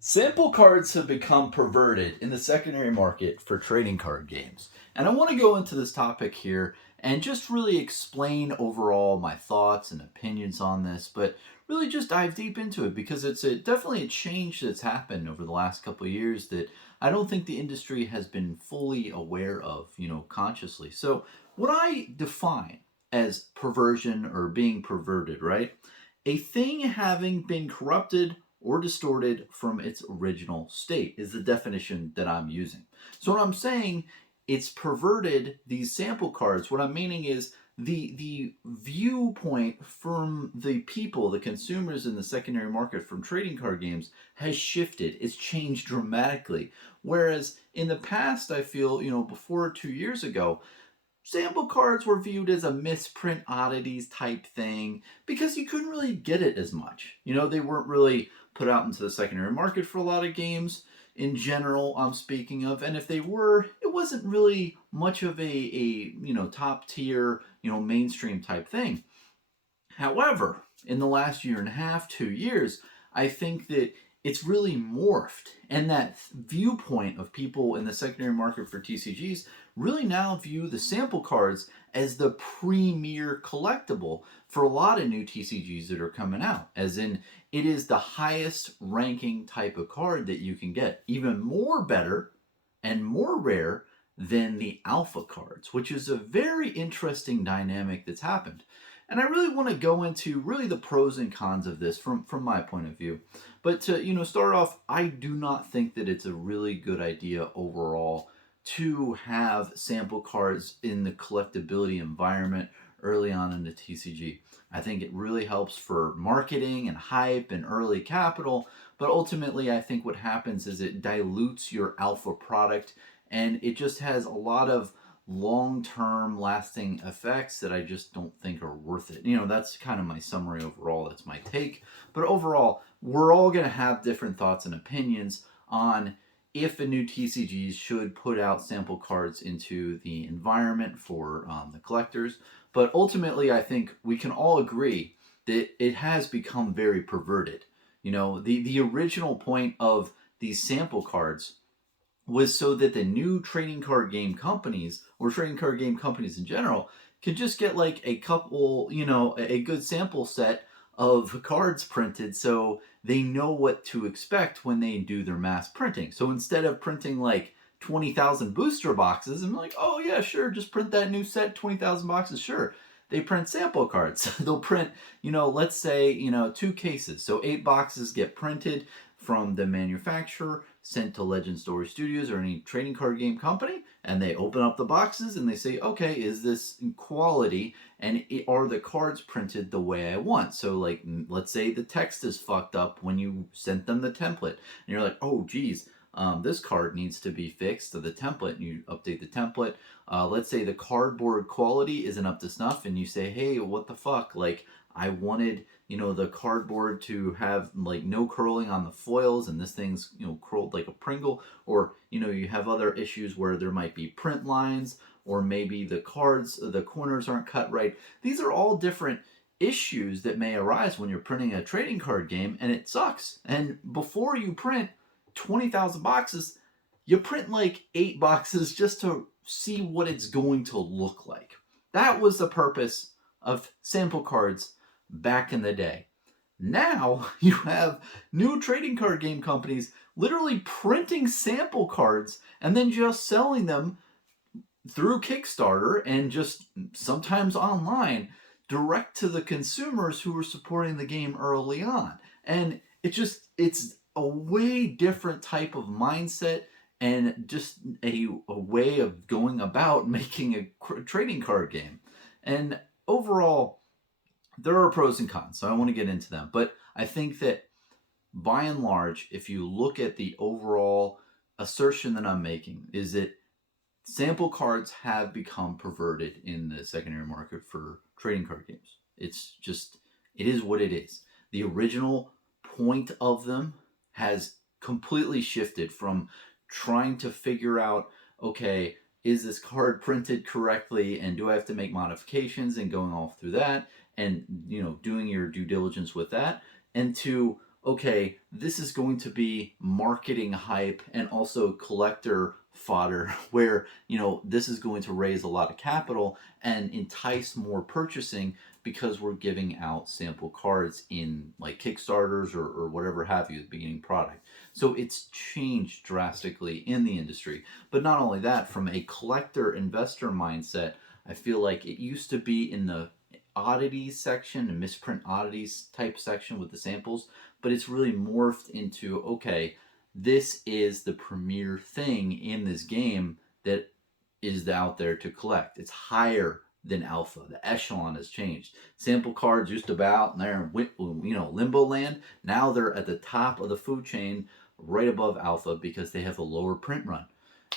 Sample cards have become perverted in the secondary market for trading card games. And I want to go into this topic here and just really explain overall my thoughts and opinions on this, but really just dive deep into it because definitely a change that's happened over the last couple of years that I don't think the industry has been fully aware of, consciously. So, what I define as perversion or being perverted, right? A thing having been corrupted or distorted from its original state is the definition that I'm using. So when I'm saying it's perverted these sample cards, what I'm meaning is the viewpoint from the people, the consumers in the secondary market from trading card games has shifted. It's changed dramatically. Whereas in the past, I feel, before 2 years ago, sample cards were viewed as a misprint oddities type thing because you couldn't really get it as much. They weren't really put out into the secondary market for a lot of games in general, I'm speaking of. And if they were, it wasn't really much of a top tier, mainstream type thing. However, in the last year and a half, 2 years, I think that it's really morphed. And that viewpoint of people in the secondary market for TCGs really now view the sample cards as the premier collectible for a lot of new TCGs that are coming out. As in, it is the highest ranking type of card that you can get. Even more better and more rare than the alpha cards, which is a very interesting dynamic that's happened. And I really want to go into really the pros and cons of this from my point of view. But to start off, I do not think that it's a really good idea overall to have sample cards in the collectability environment early on in the TCG. I think it really helps for marketing and hype and early capital, but ultimately I think what happens is it dilutes your alpha product and it just has a lot of long-term lasting effects that I just don't think are worth it. That's kind of my summary overall. That's my take. But overall, we're all going to have different thoughts and opinions on if a new TCG should put out sample cards into the environment for the collectors. But ultimately, I think we can all agree that it has become very perverted. The original point of these sample cards was so that the new trading card game companies or trading card game companies in general could just get like a couple, a good sample set of cards printed so they know what to expect when they do their mass printing. So instead of printing like 20,000 booster boxes, I'm like, oh yeah, sure, just print that new set, 20,000 boxes, sure. They print sample cards. They'll print, let's say, two cases. So 8 boxes get printed from the manufacturer, sent to Legend Story Studios or any trading card game company, and they open up the boxes and they say, okay, is this quality and are the cards printed the way I want? So, like, let's say the text is fucked up when you sent them the template, and you're like, oh, geez. This card needs to be fixed to the template, and you update the template. Let's say the cardboard quality isn't up to snuff, and you say, hey, what the fuck? Like, I wanted the cardboard to have like no curling on the foils and this thing's curled like a Pringle, or you have other issues where there might be print lines, or maybe the corners aren't cut right. These are all different issues that may arise when you're printing a trading card game, and it sucks. And before you print 20,000 boxes, you print like 8 boxes just to see what it's going to look like. That was the purpose of sample cards back in the day. Now you have new trading card game companies literally printing sample cards and then just selling them through Kickstarter and just sometimes online direct to the consumers who were supporting the game early on. And it's a way different type of mindset and just a way of going about making a trading card game. And overall, there are pros and cons, so I want to get into them. But I think that by and large, if you look at the overall assertion that I'm making, is that sample cards have become perverted in the secondary market for trading card games. It is what it is. The original point of them has completely shifted from trying to figure out, okay, is this card printed correctly and do I have to make modifications and going all through that and doing your due diligence with that, and to, okay, this is going to be marketing hype and also collector fodder where, this is going to raise a lot of capital and entice more purchasing because we're giving out sample cards in like Kickstarters or whatever have you, the beginning product. So it's changed drastically in the industry. But not only that, from a collector investor mindset, I feel like it used to be in the oddities section and misprint oddities type section with the samples, but it's really morphed into, okay, this is the premier thing in this game that is out there to collect. It's higher than alpha. The echelon has changed. Sample cards used to be out and they're in limbo land. Now they're at the top of the food chain, right above alpha, because they have a lower print run,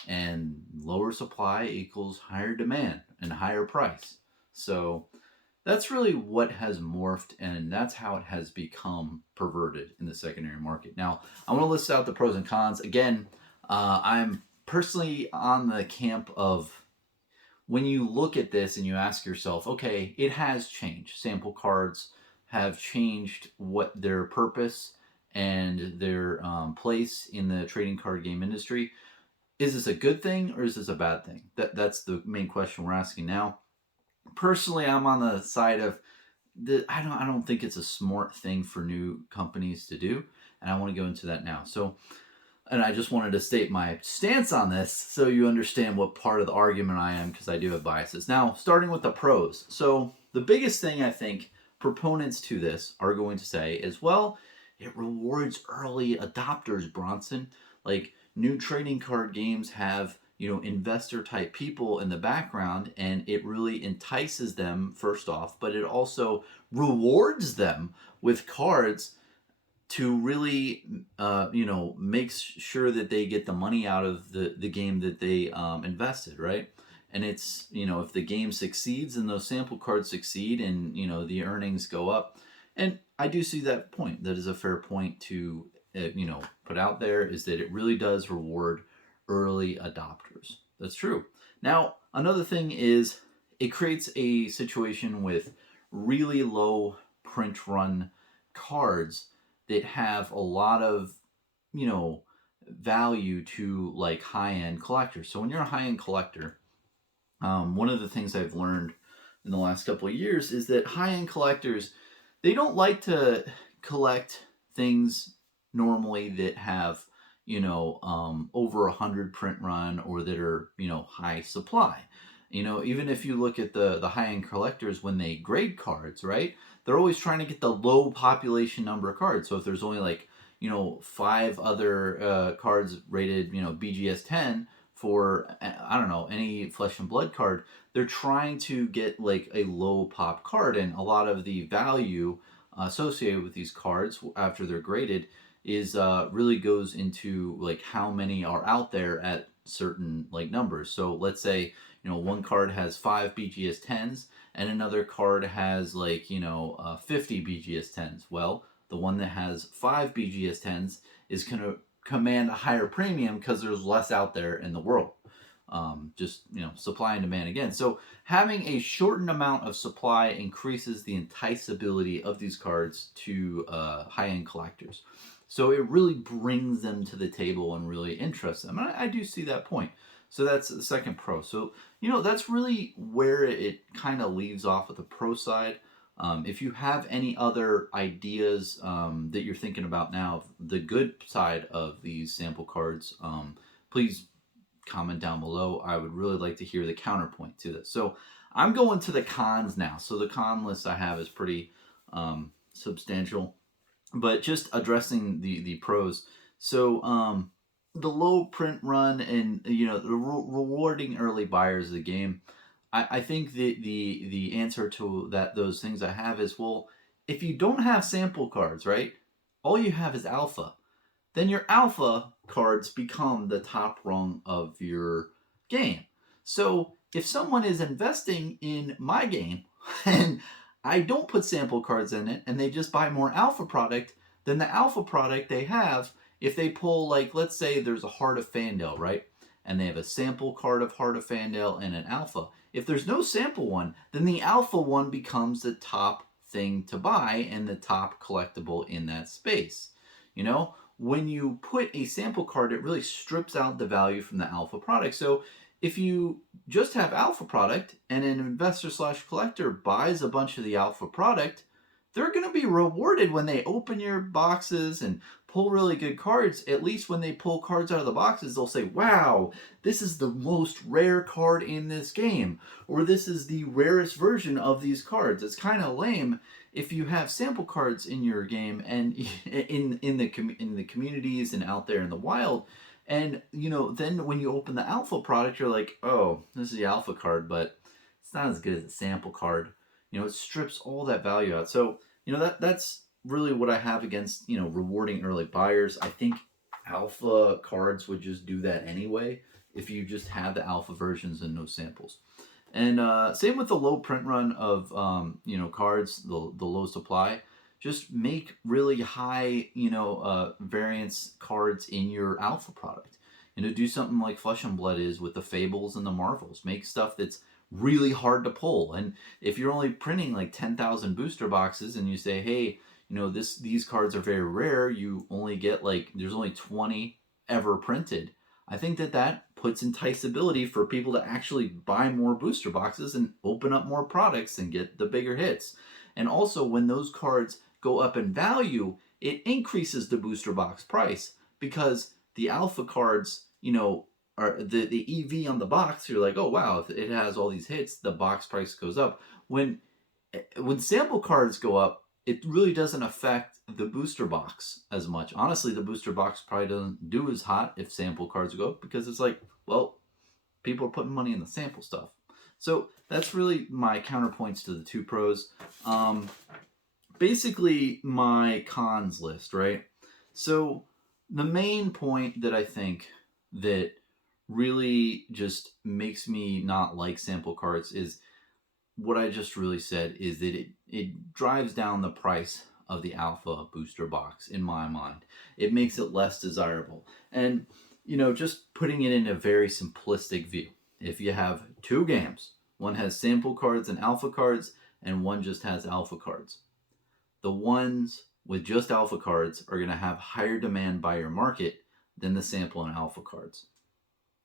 and lower supply equals higher demand and higher price. So that's really what has morphed, and that's how it has become perverted in the secondary market. Now, I want to list out the pros and cons. Again, I'm personally on the camp of, when you look at this and you ask yourself, okay, it has changed. Sample cards have changed what their purpose and their place in the trading card game industry. Is this a good thing or is this a bad thing? That's the main question we're asking now. Personally, I'm on the side of I don't think it's a smart thing for new companies to do, and I want to go into that now. So, and I just wanted to state my stance on this so you understand what part of the argument I am, because I do have biases. Now, starting with the pros. So, the biggest thing I think proponents to this are going to say is, well, it rewards early adopters, Bronson. Like, new trading card games have, investor type people in the background, and it really entices them, first off, but it also rewards them with cards to really, make sure that they get the money out of the game that they invested, right? And it's, if the game succeeds and those sample cards succeed and, the earnings go up. And I do see that point. That is a fair point to, put out there, is that it really does reward early adopters. That's true. Now, another thing is it creates a situation with really low print run cards that have a lot of, value to like high end collectors. So when you're a high end collector, one of the things I've learned in the last couple of years is that high end collectors, they don't like to collect things normally that have, over 100 print run or that are, high supply. Even if you look at the high end collectors, when they grade cards, right, they're always trying to get the low population number of cards. So if there's only like, 5 other cards rated, BGS 10 for, I don't know, any Flesh and Blood card, they're trying to get like a low pop card. And a lot of the value associated with these cards after they're graded is really goes into like how many are out there at certain like numbers. So let's say, one card has 5 BGS 10s and another card has like, 50 BGS 10s. Well, the one that has 5 BGS 10s is going to command a higher premium because there's less out there in the world. Just, supply and demand again. So having a shortened amount of supply increases the enticability of these cards to high-end collectors. So it really brings them to the table and really interests them. And I do see that point. So that's the second pro. So, that's really where it kind of leaves off with the pro side. If you have any other ideas that you're thinking about now, the good side of these sample cards, please comment down below. I would really like to hear the counterpoint to this. So I'm going to the cons now. So the con list I have is pretty substantial, but just addressing the pros. So the low print run and the rewarding early buyers of the game. I think the answer to those things I have is, well, if you don't have sample cards, right, all you have is alpha, then your alpha cards become the top rung of your game. So if someone is investing in my game and I don't put sample cards in it and they just buy more alpha product, then the alpha product they have, if they pull, like, let's say there's a Heart of Fandale, right? And they have a sample card of Heart of Fandale and an alpha. If there's no sample one, then the alpha one becomes the top thing to buy and the top collectible in that space. You know, when you put a sample card, it really strips out the value from the alpha product. So if you just have alpha product and an investor slash collector buys a bunch of the alpha product, they're going to be rewarded when they open your boxes and pull really good cards. At least when they pull cards out of the boxes, they'll say, wow, this is the most rare card in this game, or this is the rarest version of these cards. It's kind of lame if you have sample cards in your game and in the communities and out there in the wild, and then when you open the alpha product, you're like, oh, this is the alpha card, but it's not as good as the sample card. It strips all that value out. So that's really what I have against rewarding early buyers. I think alpha cards would just do that anyway if you just have the alpha versions and no samples. And same with the low print run of cards, the low supply. Just make really high variance cards in your alpha product. Do something like Flesh and Blood is with the Fables and the Marvels. Make stuff that's really hard to pull. And if you're only printing like 10,000 booster boxes and you say, hey, these cards are very rare, you only get there's only 20 ever printed. I think that puts enticability for people to actually buy more booster boxes and open up more products and get the bigger hits. And also, when those cards go up in value, it increases the booster box price, because the alpha cards, are the EV on the box. You're like, oh wow, if it has all these hits, the box price goes up. When sample cards go up, it really doesn't affect the booster box as much. Honestly, the booster box probably doesn't do as hot if sample cards go up, because it's like, well, people are putting money in the sample stuff. So that's really my counterpoints to the two pros. Basically, my cons list, right? So the main point that I think that really just makes me not like sample cards is what I just really said, is that it drives down the price of the alpha booster box in my mind. It makes it less desirable. And, just putting it in a very simplistic view, if you have two games, one has sample cards and alpha cards, and one just has alpha cards, the ones with just alpha cards are going to have higher demand by your market than the sample and alpha cards.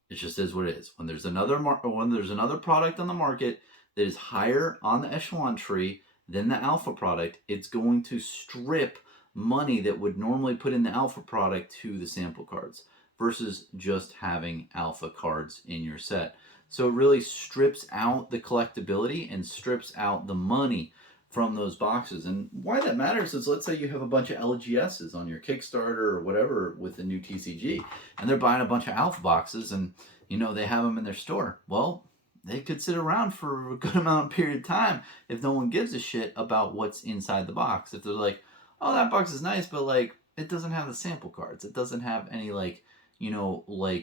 It just is what it is. When there's another product on the market that is higher on the echelon tree than the alpha product, it's going to strip money that would normally put in the alpha product to the sample cards, versus just having alpha cards in your set. So it really strips out the collectability and strips out the money from those boxes. And why that matters is, let's say you have a bunch of LGSs on your Kickstarter or whatever with the new TCG, and they're buying a bunch of alpha boxes, and they have them in their store. Well, they could sit around for a good amount of period of time if no one gives a shit about what's inside the box. If they're like, oh, that box is nice, but it doesn't have the sample cards, it doesn't have any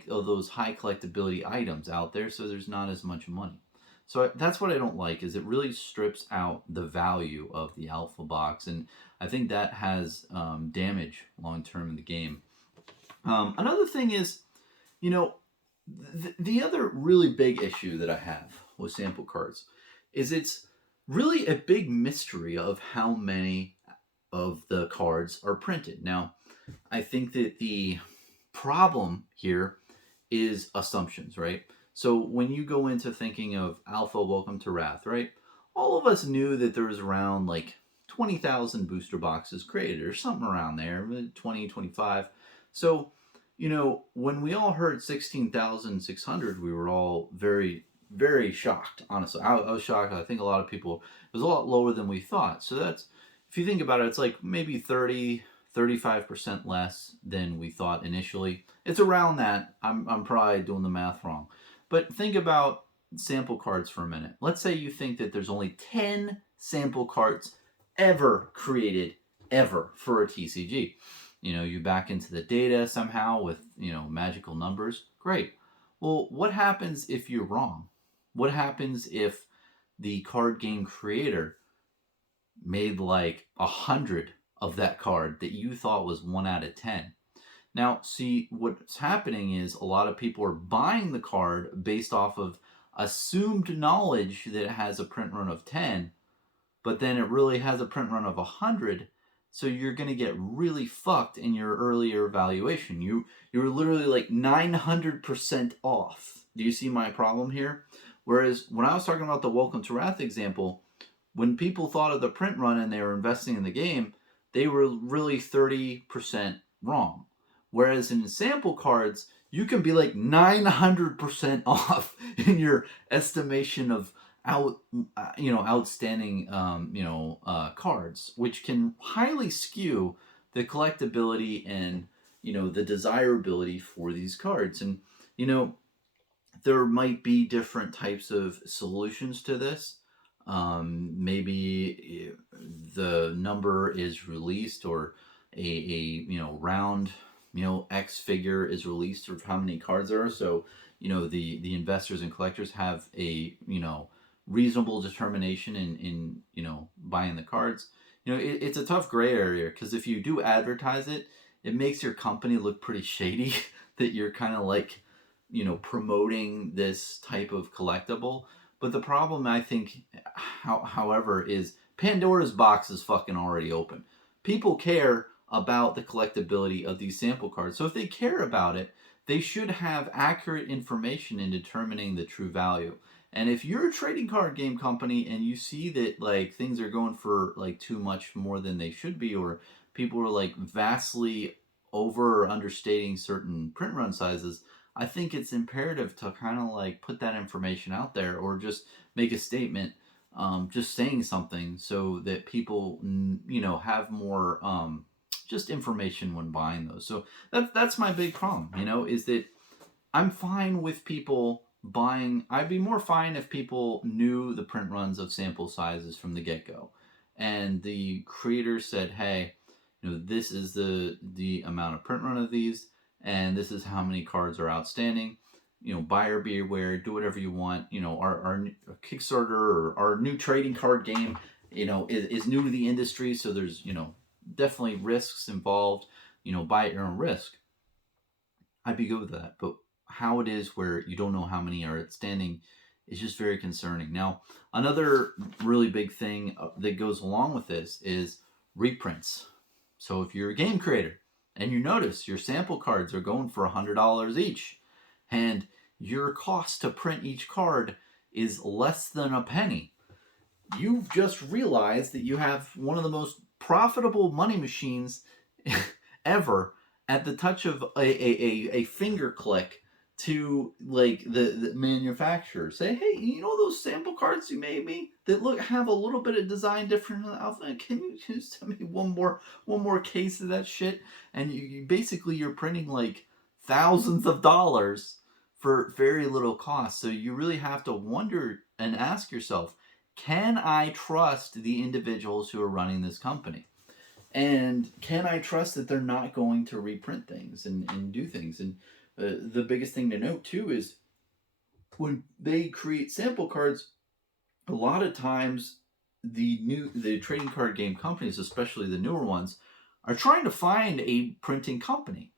those high collectability items out there, so there's not as much money. So that's what I don't like, is it really strips out the value of the alpha box, and I think that has damage long term in the game. Another thing is, the other really big issue that I have with sample cards is it's really a big mystery of how many of the cards are printed. Now, I think that the problem here is assumptions, right? So when you go into thinking of Alpha Welcome to Wrath, right? All of us knew that there was around 20,000 booster boxes created, or something around there, 20, 25. So, when we all heard 16,600, we were all very, very shocked, honestly. I was shocked. I think a lot of people, it was a lot lower than we thought. So that's, if you think about it, it's maybe 35% less than we thought initially. It's around that. I'm probably doing the math wrong. But think about sample cards for a minute. Let's say you think that there's only 10 sample cards ever created, ever, for a TCG. You back into the data somehow with, magical numbers. Great. Well, what happens if you're wrong? What happens if the card game creator made 100 of that card that you thought was 1 out of 10? Now, see, what's happening is a lot of people are buying the card based off of assumed knowledge that it has a print run of 10, but then it really has a print run of 100. So you're going to get really fucked in your earlier valuation. You're literally like 900% off. Do you see my problem here? Whereas when I was talking about the Welcome to Wrath example, when people thought of the print run and they were investing in the game, they were really 30% wrong. Whereas in sample cards, you can be like 900% off in your estimation of outstanding cards, which can highly skew the collectability and the desirability for these cards. And you know there might be different types of solutions to this. Maybe the number is released, or a round X figure is released of how many cards there are. So the investors and collectors have a reasonable determination in buying the cards. It's a tough gray area, because if you do advertise it, it makes your company look pretty shady that you're kind of like promoting this type of collectible. But the problem, I think, however, is Pandora's box is fucking already open. People care about the collectability of these sample cards. So if they care about it, they should have accurate information in determining the true value. And if you're a trading card game company and you see that like things are going for like too much more than they should be, or people are like vastly over or understating certain print run sizes, I think it's imperative to kind of like put that information out there, or just make a statement, just saying something so that people, have more just information when buying those. So that's my big problem, is that I'm fine with people buying. I'd be more fine if people knew the print runs of sample sizes from the get-go, and the creator said, hey, this is the amount of print run of these, and this is how many cards are outstanding. Buyer beware, do whatever you want. Our Kickstarter or our new trading card game, is new to the industry, so there's, definitely risks involved. Buy at your own risk. I'd be good with that. But how it is where you don't know how many are outstanding is just very concerning. Now, another really big thing that goes along with this is reprints. So if you're a game creator and you notice your sample cards are going for $100 each, and your cost to print each card is less than a penny, you've just realized that you have one of the most profitable money machines ever at the touch of a finger click to like the manufacturer. Say, hey, those sample cards you made me that have a little bit of design different than the alpha? Can you just send me one more case of that shit? And you basically you're printing like thousands of dollars for very little cost. So you really have to wonder and ask yourself, can I trust the individuals who are running this company? And can I trust that they're not going to reprint things and do things? And the biggest thing to note too is when they create sample cards, a lot of times the trading card game companies, especially the newer ones, are trying to find a printing company.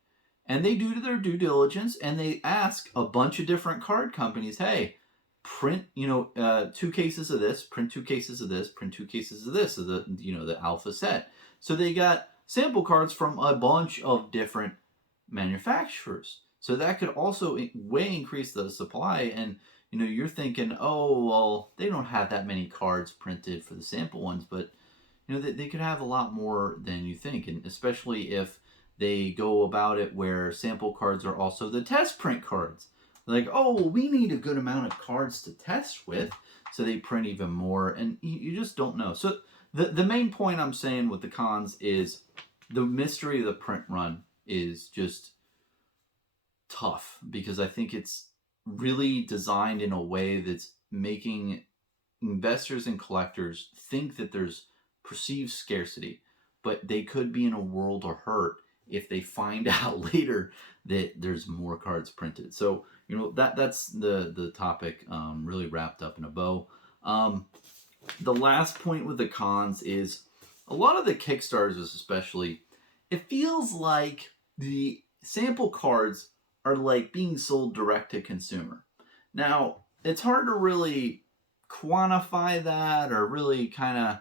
And they do their due diligence, and they ask a bunch of different card companies, hey, print 2 cases of this, print 2 cases of this, print 2 cases of this, of the alpha set. So they got sample cards from a bunch of different manufacturers. So that could also way increase the supply. And you're thinking, oh well, they don't have that many cards printed for the sample ones, but they could have a lot more than you think. And especially if they go about it where sample cards are also the test print cards. Like, oh, well, we need a good amount of cards to test with, so they print even more, and you just don't know. So the main point I'm saying with the cons is the mystery of the print run is just tough, because I think it's really designed in a way that's making investors and collectors think that there's perceived scarcity, but they could be in a world of hurt if they find out later that there's more cards printed. So that's the topic really wrapped up in a bow. The last point with the cons is a lot of the Kickstarters, especially, it feels like the sample cards are like being sold direct to consumer. Now, it's hard to really quantify that or really kind of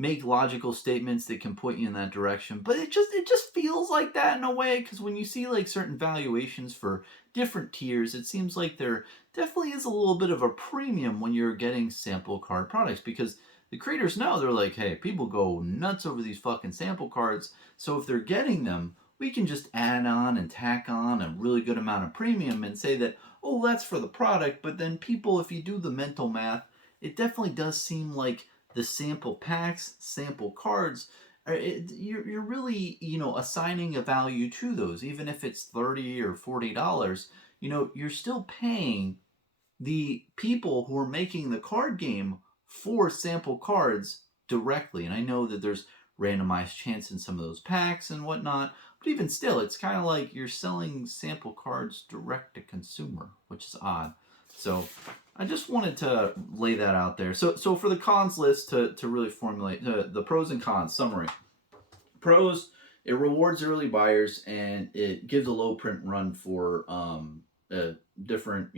make logical statements that can point you in that direction, but it just feels like that in a way, because when you see like certain valuations for different tiers, it seems like there definitely is a little bit of a premium when you're getting sample card products, because the creators know, they're like, hey, people go nuts over these fucking sample cards, so if they're getting them, we can just add on and tack on a really good amount of premium and say that, oh, that's for the product. But then people, if you do the mental math, it definitely does seem like the sample packs, sample cards, you're really, assigning a value to those. Even if it's $30 or $40, you're still paying the people who are making the card game for sample cards directly. And I know that there's randomized chance in some of those packs and whatnot, but even still, it's kind of like you're selling sample cards direct to consumer, which is odd. So I just wanted to lay that out there. So for the cons list, to really formulate the pros and cons summary. Pros: it rewards early buyers and it gives a low print run for different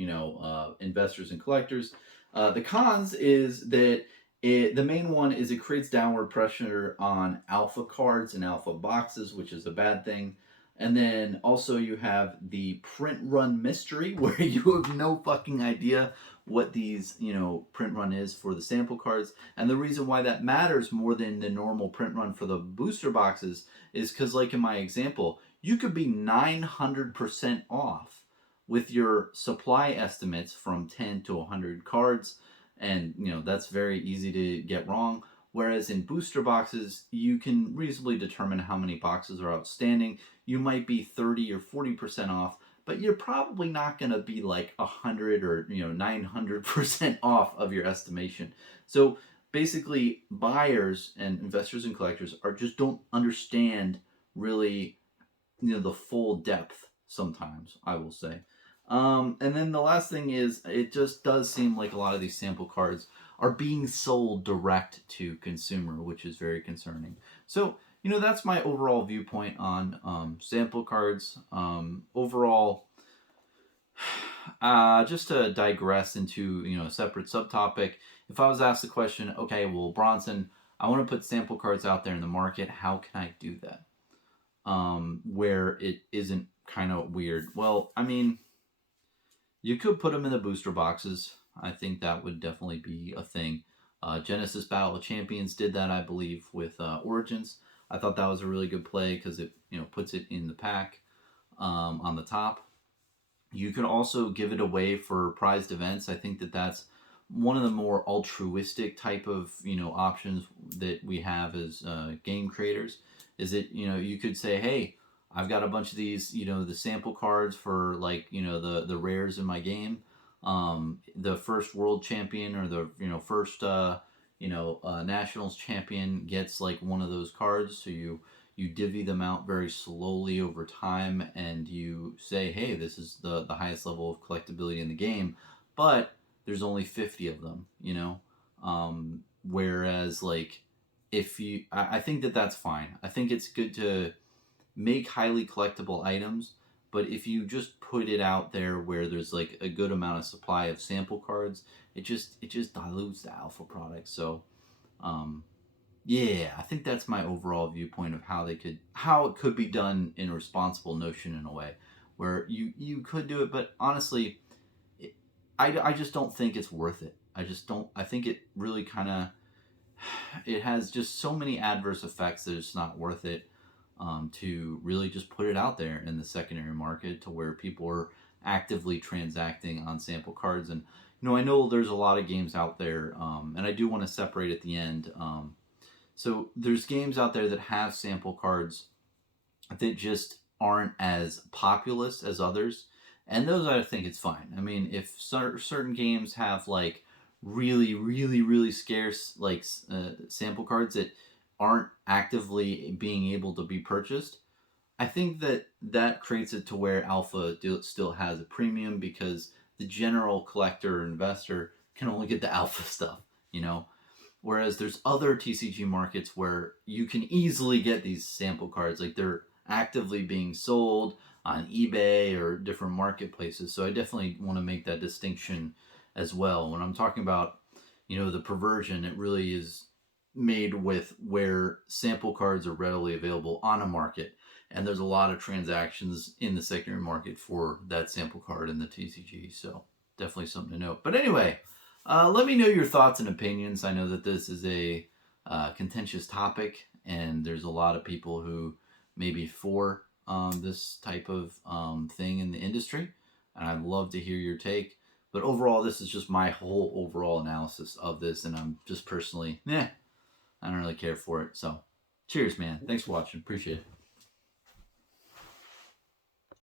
investors and collectors. The cons is that the main one is it creates downward pressure on alpha cards and alpha boxes, which is a bad thing. And then also you have the print run mystery, where you have no fucking idea what these, print run is for the sample cards. And the reason why that matters more than the normal print run for the booster boxes is because, like in my example, you could be 900% off with your supply estimates from 10 to 100 cards, and that's very easy to get wrong. Whereas in booster boxes, you can reasonably determine how many boxes are outstanding. You might be 30 or 40% off, but you're probably not going to be like 100 or 900% off of your estimation. So basically, buyers and investors and collectors just don't understand really the full depth sometimes, I will say. And then the last thing is, it just does seem like a lot of these sample cards are being sold direct to consumer, which is very concerning. So, that's my overall viewpoint on sample cards. Overall, just to digress into a separate subtopic, if I was asked the question, okay, well, Bronson, I want to put sample cards out there in the market, how can I do that? Where it isn't kind of weird. Well, I mean, you could put them in the booster boxes. I think that would definitely be a thing. Genesis Battle of Champions did that, I believe, with Origins. I thought that was a really good play because it puts it in the pack on the top. You could also give it away for prized events. I think that that's one of the more altruistic type of options that we have as game creators. Is that you could say, hey, I've got a bunch of these the sample cards for like the rares in my game. The first world champion or the first nationals champion gets like one of those cards. So you divvy them out very slowly over time, and you say, hey, this is the highest level of collectability in the game, but there's only 50 of them. Whereas like if you, I think that that's fine. I think it's good to make highly collectible items, but if you just put it out there where there's like a good amount of supply of sample cards, it just dilutes the alpha product. So yeah, I think that's my overall viewpoint of how it could be done in a responsible notion, in a way where you could do it, but honestly, I just don't think it's worth it. I think it really kind of, it has just so many adverse effects that it's not worth it to really just put it out there in the secondary market to where people are actively transacting on sample cards. And I know there's a lot of games out there, and I do want to separate at the end. So there's games out there that have sample cards that just aren't as populous as others, and those I think it's fine. I mean, if certain games have like really, really, really scarce like sample cards that aren't actively being able to be purchased, I think that creates it to where alpha still has a premium, because the general collector or investor can only get the alpha stuff, Whereas there's other TCG markets where you can easily get these sample cards, like they're actively being sold on eBay or different marketplaces. So I definitely want to make that distinction as well. When I'm talking about, the perversion, it really is made with where sample cards are readily available on a market, and there's a lot of transactions in the secondary market for that sample card in the TCG. So definitely something to note. But anyway, let me know your thoughts and opinions. I know that this is a contentious topic, and there's a lot of people who may be for this type of thing in the industry, and I'd love to hear your take. But overall, this is just my whole overall analysis of this, and I'm just personally, I don't really care for it. So, cheers, man. Thanks for watching. Appreciate it.